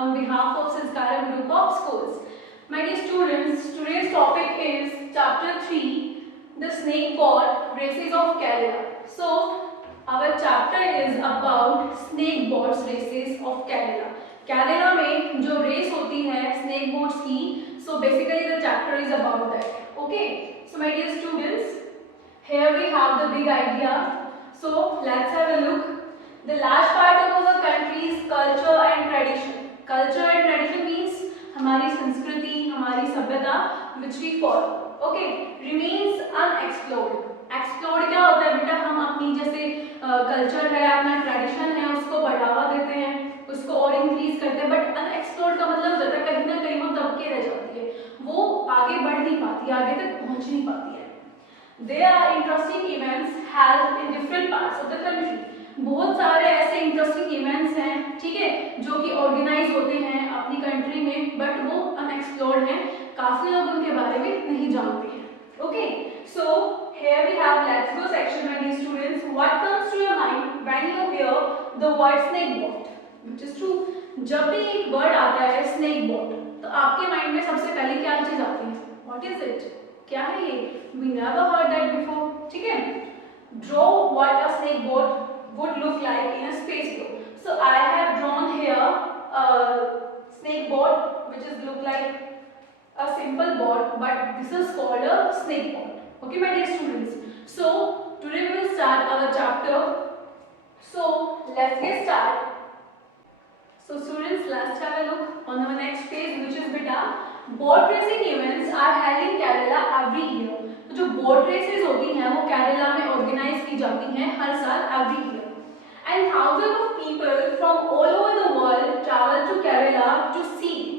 on behalf of Sanskara Group of Schools. My dear students, today's topic is Chapter 3, The Snake Boat Races of Kerala. So, our chapter is about snake boats races of Kerala. Kerala में जो race होती है snake boats की, so basically the chapter is about that. Okay, so my dear students, here we have the big idea. So let's have a look. The large part of our country's culture and tradition. Culture and tradition means हमारी संस्कृति, हमारी सभ्यता, which we follow. Okay, remains unexplored. Explored क्या होता है बेटा? हम अपनी जैसे कल्चर है, अपना ट्रेडिशन है, उसको बढ़ावा देते हैं, उसको और इंक्रीज करते हैं. बट अनएक्सप्लोर्ड का मतलब होता है कहीं ना कहीं वो दब के रह जाती है, वो आगे बढ़ नहीं पाती, आगे तक पहुंच नहीं पाती है. There are interesting events held in different parts of the country. बहुत सारे ऐसे इंटरेस्टिंग इवेंट्स हैं, ठीक है, जो कि ऑर्गेनाइज होते हैं अपनी कंट्री में, बट वो अनएक्सप्लोर्ड हैं, काफी लोग उनके बारे में नहीं जानते हैं. Okay, so here we have let's go section. My dear students, what comes to your mind when you hear the word snake boat? Which is true. जब भी एक वर्ड आता है snake boat, तो आपके माइंड में सबसे पहले क्या चीज आती है? What is it? क्या है ये? We never heard that before. ठीक है? Draw what a snake boat would look like in a space boat. So I have drawn here a snake boat, which is look like a simple boat, but this is called a snake boat. Okay, my dear students. So today we will start our chapter. So let's get started. So students, let's have a look on our next page, which is beta. Boat racing events are held in Kerala every year. तो जो boat races होती हैं वो केरला में organise की जाती हैं हर साल every year. And thousands of people from all over the world travel to Kerala to see it.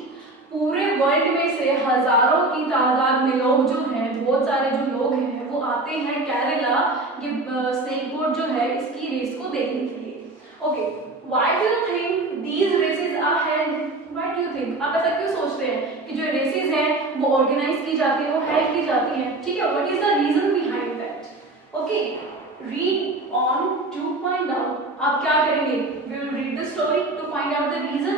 पूरे वर्ल्ड में से हजारों की तादाद में लोग जो हैं, बहुत सारे जो लोग हैं, वो आते हैं केरला ये स्नेक बोट जो है इसकी रेस को देखने के लिए. Okay, why do you think these races are held? Why do you think? आप ऐसा क्यों सोचते हैं कि जो रेसेस हैं वो ऑर्गेनाइज की जाती है, वो हेल्ड की जाती हैं? ठीक है, what is the reason behind that? Okay, read on to find out. आप क्या करेंगे? We will read the story to find out the reason.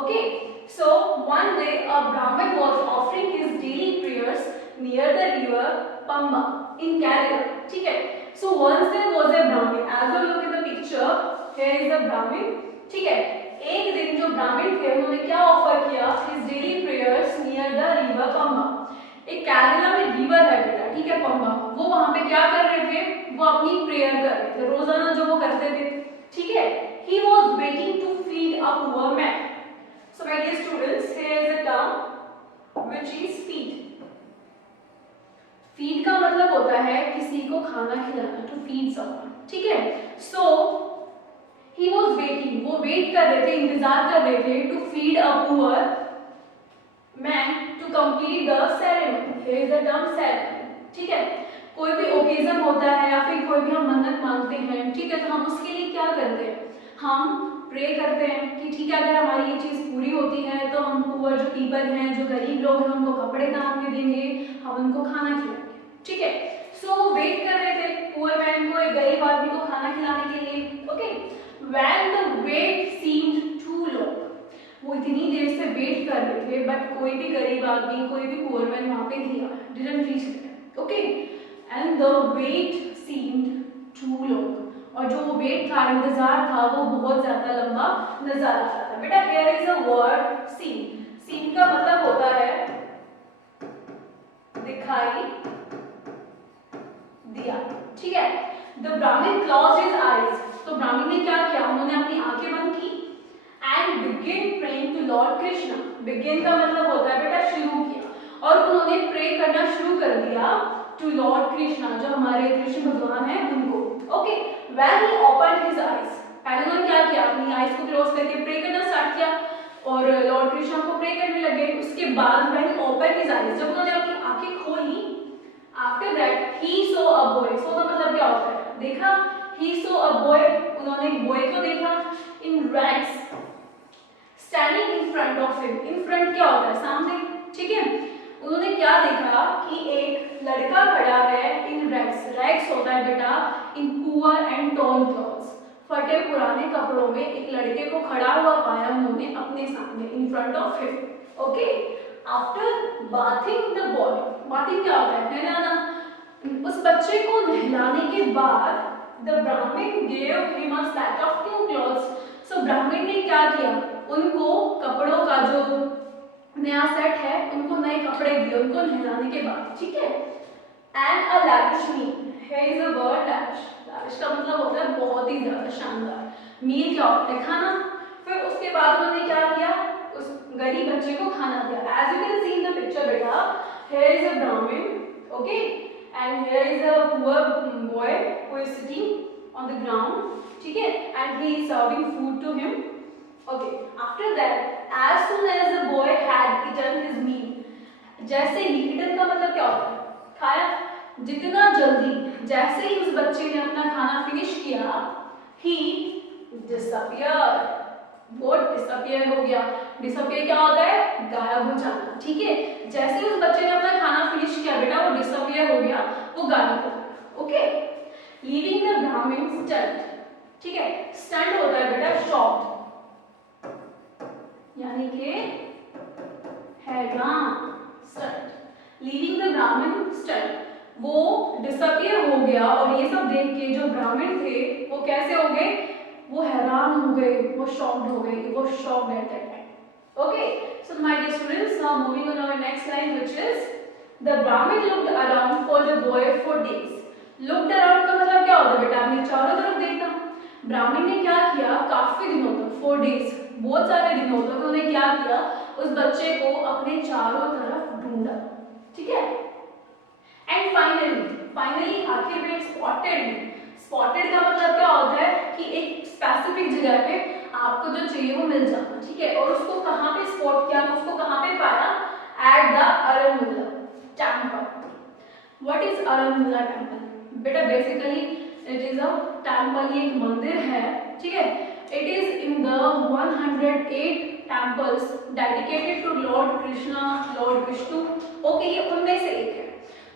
Okay, so one day a Brahmin was offering his daily prayers near the river Pamba in Kerala. ठीक है, so once there was a Brahmin. As you look in the picture, here is a Brahmin. ठीक है, एक दिन जो ब्राह्मण थे उन्होंने क्या ऑफर किया? His daily prayers near the river Pamba. एक केरला में रिवर है बेटा, ठीक है, पंबा. वो वहां पे क्या कर रहे थे? वो अपनी प्रेयर कर रहे थे, रोजाना जो वो करते थे. ठीक है, he was waiting to feed a poor man. So my dear students, here is a term which is feed. Feed का मतलब होता है किसी को खाना खिलाना, to feed someone. ठीक है, so he was waiting, वो वेट कर रहे थे, इंतजार कर रहे थे, to feed a poor man to complete the ceremony. Here is the term ceremony. ठीक है, कोई भी ओकेजन होता है या फिर कोई भी हम मन्नत मांगते हैं, ठीक है, तो हम उसके लिए क्या करते हैं? हम प्रे करते हैं कि ठीक है, अगर हमारी ये चीज़ पूरी होती है तो हम पुअर जो पीपल हैं, जो गरीब लोग हैं, उनको कपड़े दान में देंगे, हम उनको खाना खिलाएंगे. ठीक है, सो वेट कर रहे थे पुअर मैन को, एक गरीब आदमी को खाना खिलाने के लिए. Okay, when the wait seemed too long, वो इतनी देर से वेट कर रहे थे, बट कोई भी गरीब आदमी, कोई भी पुअर मैन वहां पे नहीं आया, didn't reach there. Okay, and the wait seemed too long. और जो वेट था, इंतजार था, वो बहुत ज्यादा लंबा नजर आ रहा था. बेटा here is a word seen. seen का मतलब होता है दिखाई दिया. ठीक है, the Brahmin closed his eyes. तो ब्राह्मण ने क्या किया? उन्होंने अपनी आंखें बंद की and began praying to Lord Krishna. begin का मतलब होता है बेटा शुरू किया, और उन्होंने प्रे करना शुरू कर दिया to Lord Krishna, जो हमारे कृष्ण भगवान हैं उनको. Okay, when he opened his eyes, पहले उन्होंने क्या किया? अपनी आईज को क्लोज करके प्रे करना स्टार्ट किया और लॉर्ड कृष्ण को प्रे करने लगे. उसके बाद when he opened his eyes, जब उन्होंने अपनी आंखें खोली, after that he saw a boy. so का मतलब क्या होता है? देखा. he saw a boy, उन्होंने एक बॉय को देखा in rags standing in front of him. in front क्या होता है? सामने. ठीक है, उन्होंने क्या देखा कि एक लड़का खड़ा है in rags. rags होता है बेटा in poor and torn clothes. फटे पुराने कपड़ों में एक लड़के को खड़ा हुआ पाया उन्होंने अपने सामने, in front of him. Okay, after bathing the boy, bathing क्या होता है, नहलाना। उस बच्चे को नहलाने के बाद the Brahmin gave him a set of new clothes. So ब्राह्मण ने क्या किया, उनको कपड़ों का जो नया सेट है उनको नए कपड़े दिए उनको नहलाने के बाद, ठीक है। And a lavish meal, here is a word lavish, lavish का मतलब होता है बहुत ही ज्यादा शानदार, मील क्या होता है, खाना। फिर उसके बाद उन्होंने क्या किया, उस गरीब बच्चे को खाना दिया। As you can see in the picture बेटा, here is a Brahmin, okay, and here is a poor boy who is sitting on the ground, ठीक है, and he is serving food to him. Okay, after that, as soon as the boy had eaten his meal, जैसे ही eaten का मतलब क्या होता है, खाया, जितना जल्दी जैसे ही उस बच्चे ने अपना खाना फिनिश किया, he disappeared, वो disappear हो गया। disappear क्या होता है, गायब हो जाना, ठीक है। जैसे ही उस बच्चे ने अपना खाना फिनिश किया बेटा, वो disappear हो गया, वो गायब हो गया। Okay, leaving the Brahmin stunned, ठीक है, stunned होता है बेटा shocked, यानी कि हैरान, स्टन्ड। लीविंग द ब्राह्मण स्टन्ड, वो डिसअपियर हो गया और ये सब देख के जो ब्राह्मण थे वो कैसे हो गए, वो हैरान हो गए, वो शॉक्ड हो गए, वो shocked at that time. Okay, so my dear students, now moving on our next line which is the Brahmin looked around for the boy for days. Looked around का मतलब क्या होता है बेटा, आपने चारों तरफ देखना। ब्राह्मण ने क्या किया, काफी दिनों तक, 4 डेज, बहुत सारे दिनों तक उन्होंने क्या किया, उस बच्चे को अपने चारों तरफ ढूंढा, ठीक है। एंड फाइनली आखिर में स्पॉटेड, स्पॉटेड का मतलब क्या होता है कि एक स्पेसिफिक जगह पे आपको जो चाहिए वो मिल जाना, ठीक है। और उसको कहाँ पे स्पॉट किया, उसको कहाँ पे पाया, at the Aranmula temple. What is Aranmula temple बेटा, basically it is a temple, ये एक मंदिर है, ठीक है। It is in the 108 temples dedicated to Lord Krishna, Lord Vishnu. Okay, ये उनमें से एक है।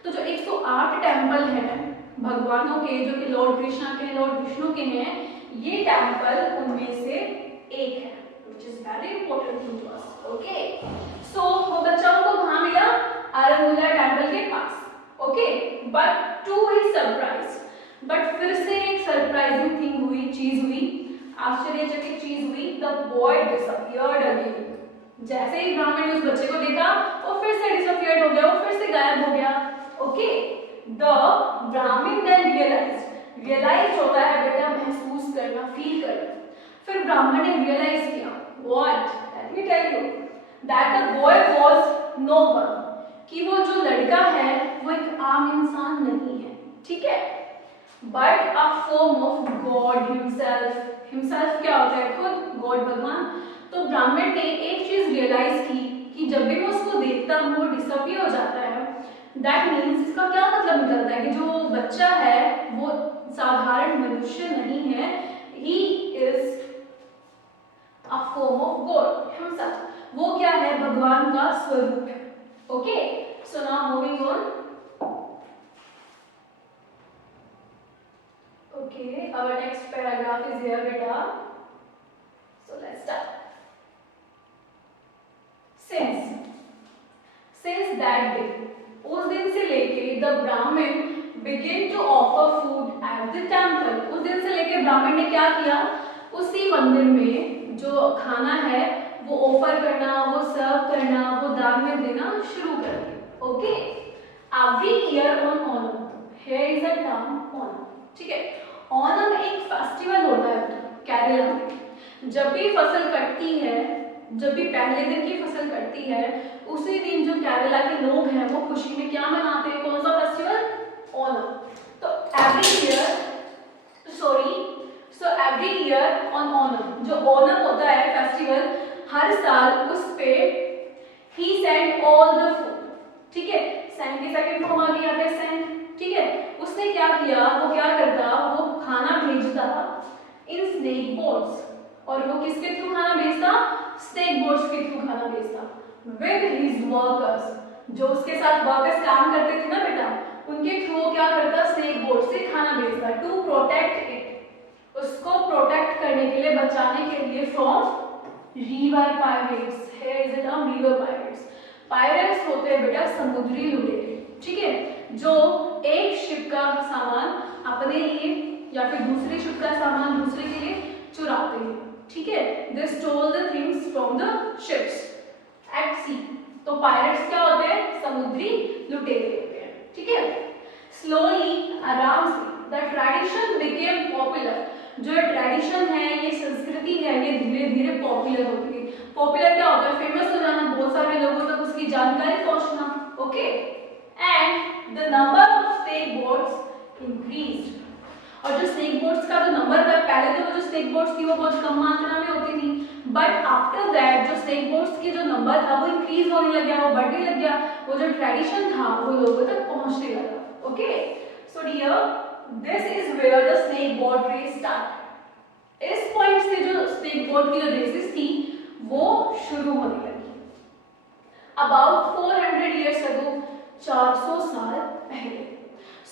तो जो 108 टेम्पल हैं भगवानों के, जो कि लॉर्ड कृष्णा के, लॉर्ड विष्णु के हैं, ये टेम्पल उनमें से एक है, which is very important thing to us. Okay, so वो बच्चा उनको कहाँ मिला, अरनमुला टेम्पल के पास। Okay, but to his surprise, but फिर से एक सरप्राइजिंग थिंग हुई, चीज हुई, आश्चर्यजनक चीज हुई, द बॉय डिसअपियर्ड अगेन। जैसे ही ब्राह्मण ने उस बच्चे को देखा, वो फिर से डिसअपियर्ड हो गया, वो फिर से गायब हो गया। ओके, द ब्राह्मण देन रियलाइज होता है बेटा महसूस करना, फील करना। फिर ब्राह्मण ने रियलाइज किया, what, let me tell you, that the boy was no one, कि वो जो लड़का है वो एक आम इंसान नहीं है, ठीक है, but a form of God himself. Himself क्या होता है, खुद, गॉड, भगवान। तो ब्राह्मण ने एक चीज रियलाइज की कि जब भी मैं उसको देखता हूँ वो डिसअपियर हो जाता है, दैट मीन्स इसका क्या मतलब निकलता है कि जो बच्चा है वो साधारण मनुष्य नहीं है, he is a form of God himself, वो क्या है, भगवान का स्वरूप है। Okay, so now moving on. Okay, our next paragraph is here beta. So let's start. Since that day, उस दिन से लेके the Brahmin began to offer food at the temple. उस दिन से लेके ब्राह्मण ने क्या किया, उसी मंदिर में जो खाना है वो ऑफर करना, वो सर्व करना, वो दान में देना शुरू कर दिया। Okay, every year on Onam, here is a term Onam, ठीक है। ओणम एक फेस्टिवल होता है केरला में। जब भी फसल कटती है, जब भी पहले दिन की फसल कटती है, उसी दिन जो केरला के लोग हैं वो खुशी में क्या मनाते हैं, कौन सा फेस्टिवल, ओणम। तो एवरी ईयर ऑन ओणम, जो ओणम होता है फेस्टिवल, हर साल उस पे ही सेंड ऑल द फूड, ठीक है। सेंड की सेकंड फॉर्म आ गई यहाँ पे सेंड, ठीक है। उसने क्या किया, वो क्या करता, वो खाना भेजता इन स्नेक बोट्स, और वो किसके थ्रू खाना भेजता, स्नेक बोट्स के थ्रू खाना भेजता, विद हिज वर्कर्स, जो उसके साथ वर्कर्स काम करते थे ना बेटा, उनके थ्रू क्या करता, स्नेक बोट से खाना भेजता, टू प्रोटेक्ट इट, उसको प्रोटेक्ट करने के लिए, बचाने के लिए from river pirates. Here is the term river pirates. Pirates होते हैं बेटा समुद्री लुटेरे, ठीक है, जो एक शिप का सामान अपने लिए या फिर दूसरे शिप का सामान दूसरे के लिए चुराते हैं, ठीक है। They stole the things from the ships at sea. तो पायरेट्स क्या होते हैं? समुद्री लुटेरे होते हैं, ठीक है। स्लोली, आराम से, द ट्रेडिशन बिकेम पॉपुलर। जो ट्रेडिशन है, ये संस्कृति है, ये धीरे धीरे पॉपुलर होती है। पॉपुलर क्या होता है? फेमस हो जाना, बहुत सारे लोगों तक उसकी जानकारी पहुंचना, okay. And the number of snake boats increased. और जो स्नेक बोट्स का जो नंबर था, पहले तो वो जो स्नेक बोट्स थी वो बहुत कम मात्रा में होती थी, बट आफ्टर दैट जो स्नेक बोट्स की जो नंबर था वो इंक्रीज होने लग गया, वो बढ़ने लग गया, वो जो ट्रेडिशन था वो लोगों तक पहुंचने लगा, okay. So dear, this is where the snake boat race start. इस पॉइंट से जो स्नेक बोट की जो रेसेस थी वो शुरू होने लगी। अबाउट 400 ईयर्स अगो, 400 साल पहले।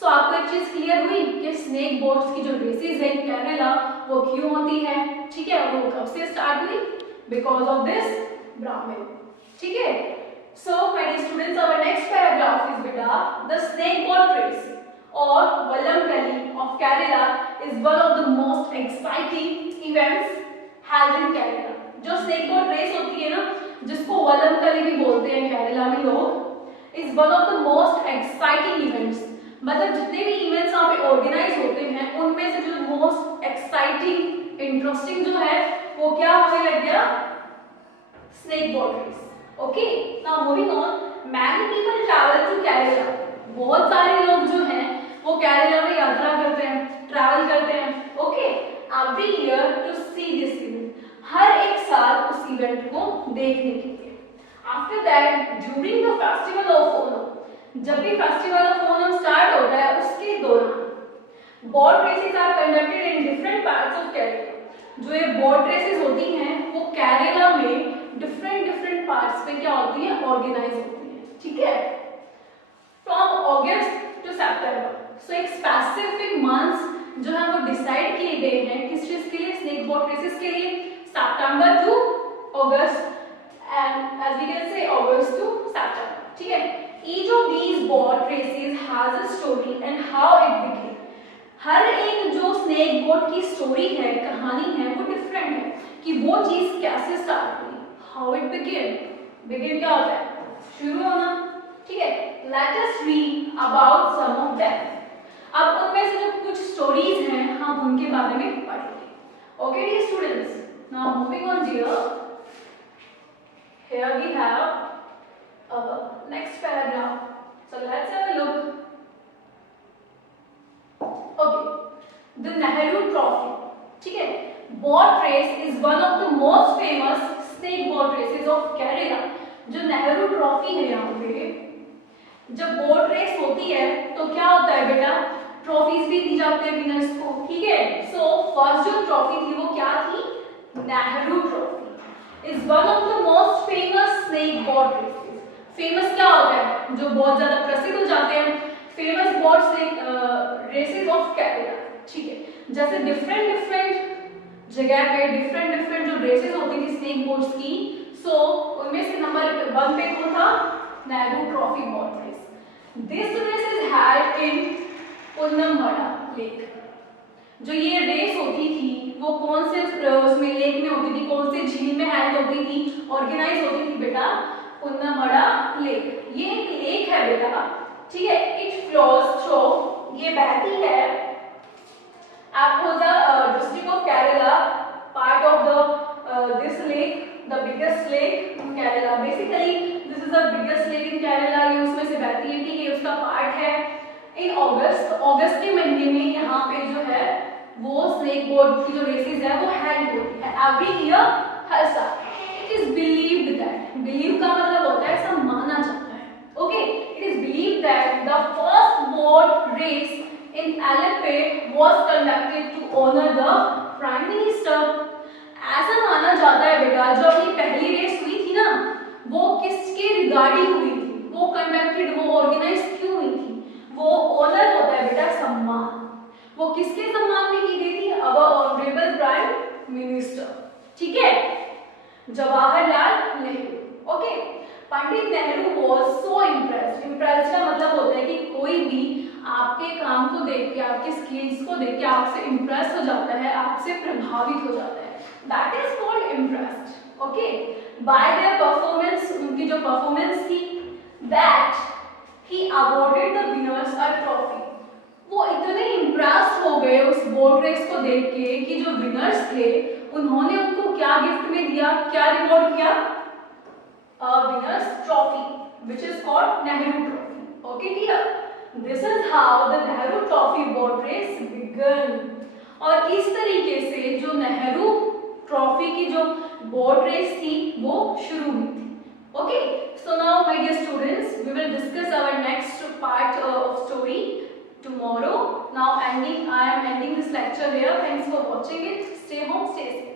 सो आपको एक चीज क्लियर हुई कि स्नेक बोट्स की जो रेसेस है केरला वो क्यों होती है, ठीक है। वो कब से स्टार्ट हुई? बिकॉज ऑफ दिस ब्राह्मण, ठीक है। So my students, our next paragraph is बेटा द स्नेक बोट रेस और Vallamkali of Kerala is one of the most exciting events held in Kerala. जो स्नेक बोट रेस होती है ना, जिसको वल्लमकली भी बोलते हैं केरला में लोग, is one of the most exciting events. मतलब जितने भी इवेंट्स वहाँ पे ऑर्गेनाइज होते हैं उनमें से जो मोस्ट एक्साइटिंग इंटरेस्टिंग जो है वो क्या होने लग गया? Snake boat race, okay. Now moving on, many people travel to Kerala. बहुत सारे लोग जो हैं वो केरला में यात्रा करते हैं, ट्रैवल करते हैं, okay, every year to see this event. हर एक साल उस इवेंट को देखने के लिए। After that, during the festival of Onam, जब भी फेस्टिवल ऑफ ओणम स्टार्ट होता है उसके दौरान boat races are conducted in different parts of Kerala. जो ये बोट रेसेस होती हैं वो केरला में डिफरेंट पार्ट्स पे क्या होती है? ऑर्गेनाइज होती है, ठीक है। फ्रॉम अगस्त टू सितंबर। सो एक स्पेसिफिक मंथ्स जो है वो डिसाइड किए गए हैं किस चीज के लिए? स्नेक बोट रेसेस के लिए। September to August and as we can say August to सितंबर, ठीक है। Each of these boat races has a story and how it began. हर एक जो स्नेक बोट की स्टोरी है, कहानी है, वो डिफरेंट है कि वो चीज कैसे स्टार्ट हुई, हाउ इट बिगेन। बिगेन क्या होता है? शुरू होना, ठीक है। Let us read about some of them. अब उनमें से जो कुछ स्टोरीज हैं हम उनके बारे में पढ़ेंगे, okay dear students. Now moving on dear, here we have our next paragraph. So let's have a look. Okay, the Nehru Trophy. ठीक है, boat race is one of the most famous snake boat races of Kerala. जो Nehru trophy है यहाँ पे, जब boat race होती है तो क्या होता है बेटा? ट्रॉफीज भी दी जाती है विनर्स को, ठीक है। सो फर्स्ट जो ट्रॉफी थी वो क्या थी? Nehru trophy is one of the most famous snake boat races. Famous क्या होता है? जो बहुत ज्यादा प्रसिद्ध हो जाते हैं। Famous boat snake races of Kerala, ठीक है। जैसे डिफरेंट जगह पे डिफरेंट जो रेसेस होती थी स्नेक बोट्स की, सो उनमें से नंबर 1 पे कौन था? Nehru trophy boat race. This race is held in Punnamada lake. जो ये रेस होती थी वो कौन से उसमें लेक में होती थी, कौन से झील में हेल्ड होती थी, ऑर्गेनाइज होती थी बेटा? पुन्नमड़ा लेक। ये एक लेक है बेटा, ठीक है। इट फ्लोज थ्रू, ये बहती है आपको the district of Kerala, part of the this lake, the biggest lake in Kerala. Basically this is the biggest lake in Kerala. ये उसमें से बहती है, ठीक है, उसका पार्ट है। इन अगस्त के महीने में यहाँ पे जो है वो स्नेक बोट की जो रेसेस है वो हेल्ड होती है एवरी ईयर, हर साल। It is believed that, believe का मतलब होता है ऐसा माना जाता है, okay. It is believed that the first boat race in Alleppey was conducted to honour the prime minister. ऐसा माना जाता है बेटा जो अपनी पहली रेस हुई थी ना वो किसके रिगार्डिंग हुई थी, वो कंडक्टेड, वो ऑर्गेनाइज क्यों हुई थी? वो ऑनर होता है बेटा सम्मान। वो किसके सम्मान में की गई थी? Our Jawaharlal Nehru. Okay, Pandit Nehru was so impressed. Impressed का मतलब होता है कि कोई भी आपके काम को देख के, आपके स्किल्स को देख के आपसे इम्प्रेस हो जाता है, आपसे प्रभावित हो जाता है, that is called impressed. Okay, bye their performance, उनकी जो परफॉर्मेंस थी, that he awarded the winners a trophy. वो इतने इम्प्रेस्ड हो गए उस बोट रेस को देख के कि जो विनर्स थे उन्होंने उनको क्या गिफ्ट में दिया, क्या रिवॉर्ड किया, winners trophy which is called Nehru Trophy. Okay, clear? This is how the Nehru Trophy boat race began. और इस तरीके से जो नेहरू ट्रॉफी की जो बोट रेस थी वो शुरू हुई थी। Okay, so now my dear students, we will discuss our next part of story tomorrow. Now I am ending this lecture here. Thanks for watching it. Stay home, stay safe.